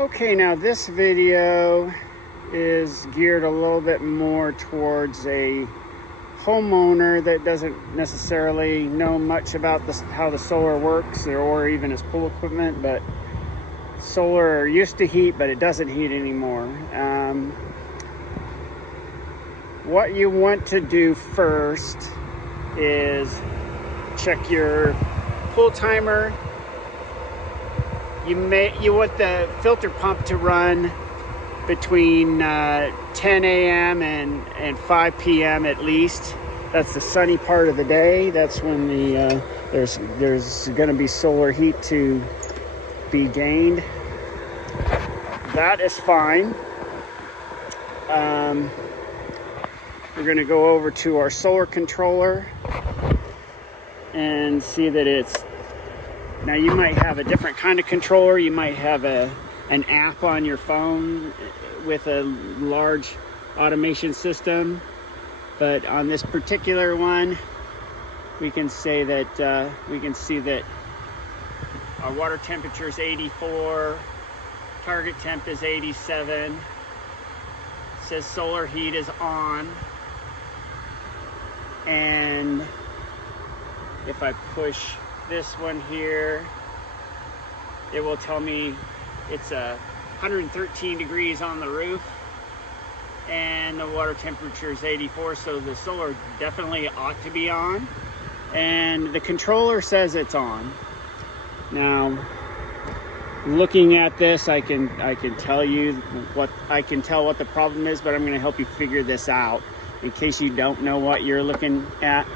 Okay, now this video is geared a little bit more towards a homeowner that doesn't necessarily know much about how the solar works or even his pool equipment, but solar used to heat, but it doesn't heat anymore. What you want to do first is check your pool timer. You want the filter pump to run between 10 a.m. and 5 p.m. at least. That's the sunny part of the day. That's when there's going to be solar heat to be gained. That is fine. We're going to go over to our solar controller and see that it's. Now you might have a different kind of controller. You might have an app on your phone with a large automation system, but on this particular one, we can say that we can see that our water temperature is 84, target temp is 87. It says solar heat is on, and if I push this one here, it will tell me it's 113 degrees on the roof and the water temperature is 84, so the solar definitely ought to be on, and the controller says it's on. Now, looking at this, I can tell you what the problem is, but I'm going to help you figure this out in case you don't know what you're looking at.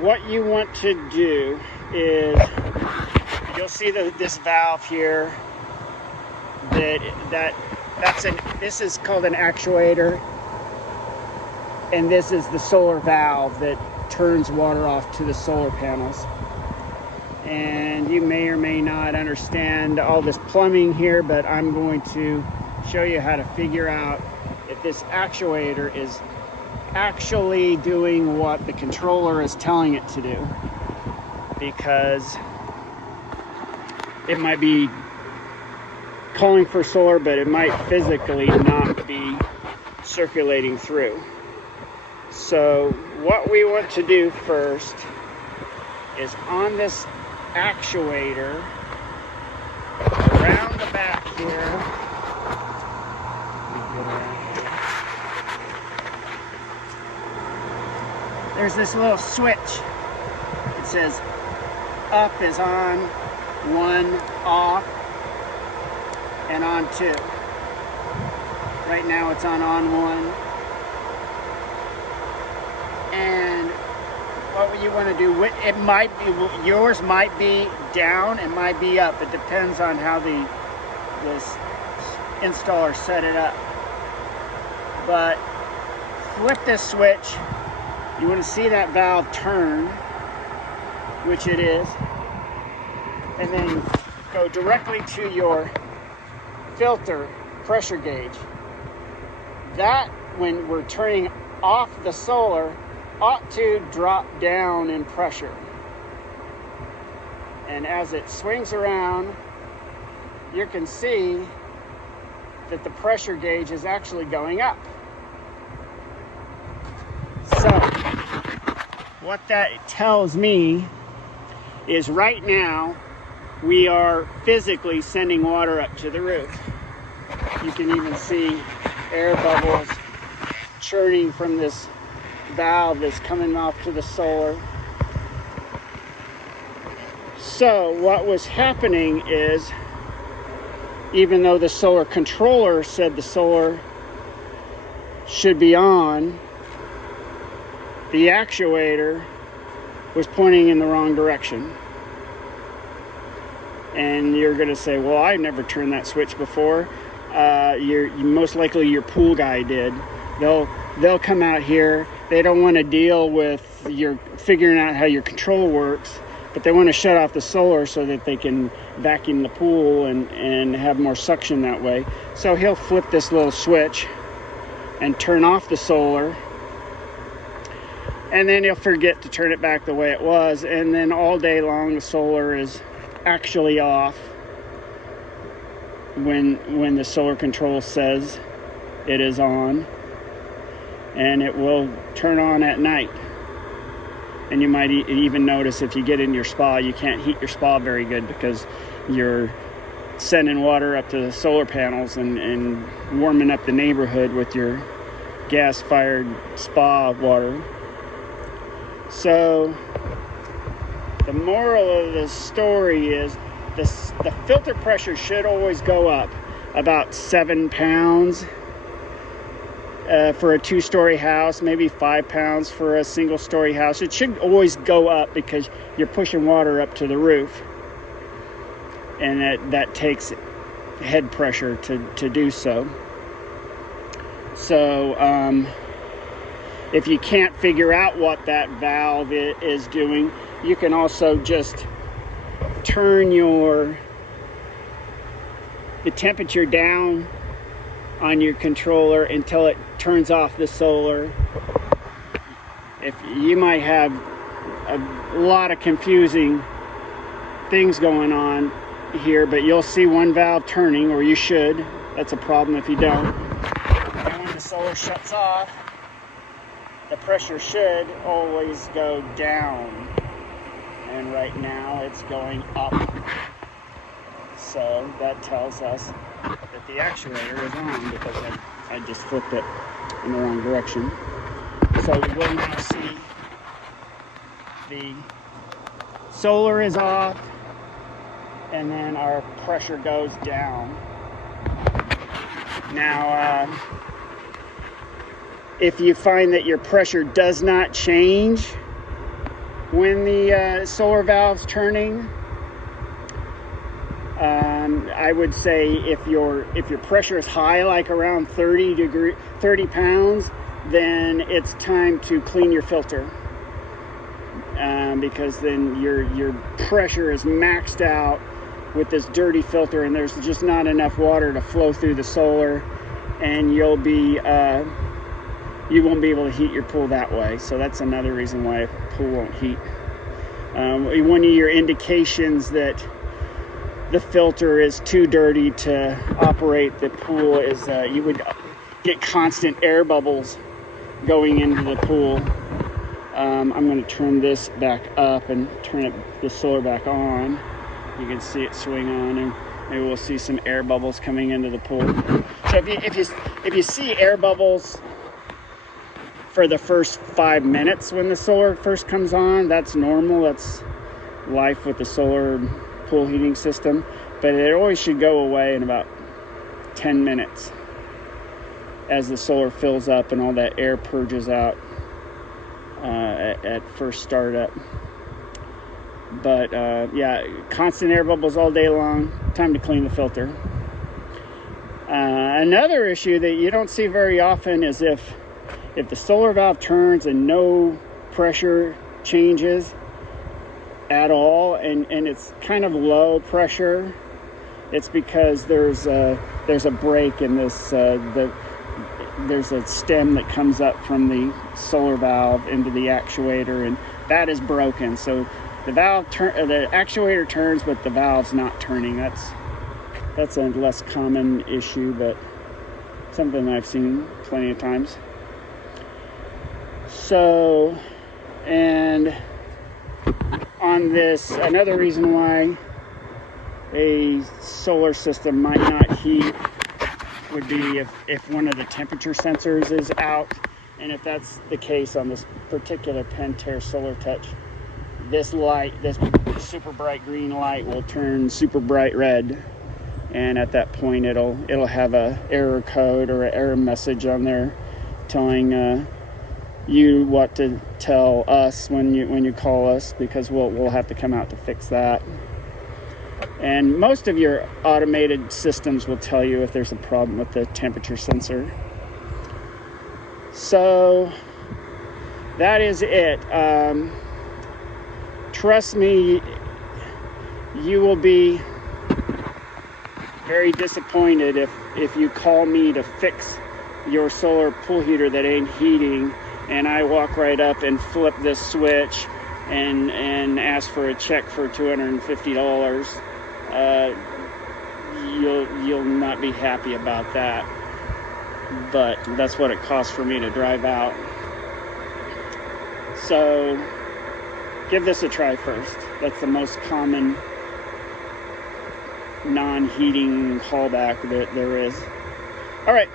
What you want to do is, you'll see this valve here. This is called an actuator, and this is the solar valve that turns water off to the solar panels. And you may or may not understand all this plumbing here, but I'm going to show you how to figure out if this actuator is actually doing what the controller is telling it to do, because it might be calling for solar, but it might physically not be circulating through. So what we want to do first is, on this actuator around the back here, there's this little switch. It says up is on, 1 off, and on 2. Right now it's on 1. And what you want to do, it might be, yours might be down, it might be up. It depends on how this installer set it up. But flip this switch. You want to see that valve turn, which it is, and then go directly to your filter pressure gauge. That, when we're turning off the solar, ought to drop down in pressure. And as it swings around, you can see that the pressure gauge is actually going up. So what that tells me is right now we are physically sending water up to the roof. You can even see air bubbles churning from this valve that's coming off to the solar. So what was happening is, even though the solar controller said the solar should be on, the actuator was pointing in the wrong direction. And you're going to say, well, I've never turned that switch before. Most likely your pool guy did. They'll come out here. They don't want to deal with your figuring out how your control works, but they want to shut off the solar so that they can vacuum the pool and have more suction that way. So he'll flip this little switch and turn off the solar, and then he'll forget to turn it back the way it was, and then all day long the solar is actually off, when the solar control says it is on, and it will turn on at night. And you might even notice if you get in your spa, you can't heat your spa very good because you're sending water up to the solar panels and warming up the neighborhood with your gas-fired spa water. So the moral of the story is the filter pressure should always go up about 7 pounds for a 2-story house, maybe 5 pounds for a single-story house. It should always go up because you're pushing water up to the roof, and that takes head pressure to do so. So if you can't figure out what that valve is doing, you can also just turn the temperature down on your controller until it turns off the solar. If you might have a lot of confusing things going on here, but you'll see one valve turning, or you should. That's a problem if you don't. And when the solar shuts off, the pressure should always go down, and right now it's going up. So that tells us that the actuator is on, because I just flipped it in the wrong direction. So we'll now see the solar is off, and then our pressure goes down. Now, if you find that your pressure does not change when the solar valve's turning, I would say if your pressure is high, like around 30 pounds, then it's time to clean your filter, because then your pressure is maxed out with this dirty filter, and there's just not enough water to flow through the solar, and you won't be able to heat your pool that way. So that's another reason why a pool won't heat. One of your indications that the filter is too dirty to operate the pool is you would get constant air bubbles going into the pool. I'm going to turn this back up and turn the solar back on. You can see it swing on, and maybe we'll see some air bubbles coming into the pool. So if you see air bubbles for the first 5 minutes when the solar first comes on, that's normal. That's life with the solar pool heating system. But it always should go away in about 10 minutes as the solar fills up and all that air purges out at first startup. But yeah, constant air bubbles all day long. Time to clean the filter. Another issue that you don't see very often is if the solar valve turns and no pressure changes at all, and it's kind of low pressure, it's because there's a break in this. There's a stem that comes up from the solar valve into the actuator, and that is broken. So the actuator turns, but the valve's not turning. That's a less common issue, but something I've seen plenty of times. So, and on this, another reason why a solar system might not heat would be if one of the temperature sensors is out. And if that's the case on this particular Pentair Solar Touch, this light, this super bright green light, will turn super bright red, and at that point it'll have a error code or an error message on there telling you what to tell us when you call us, because we'll have to come out to fix that. And most of your automated systems will tell you if there's a problem with the temperature sensor. So that is it. Trust me, you will be very disappointed if you call me to fix your solar pool heater that ain't heating, and I walk right up and flip this switch and ask for a check for $250. You'll you'll not be happy about that, but that's what it costs for me to drive out. So give this a try first. That's the most common non-heating haulback that there is. All right.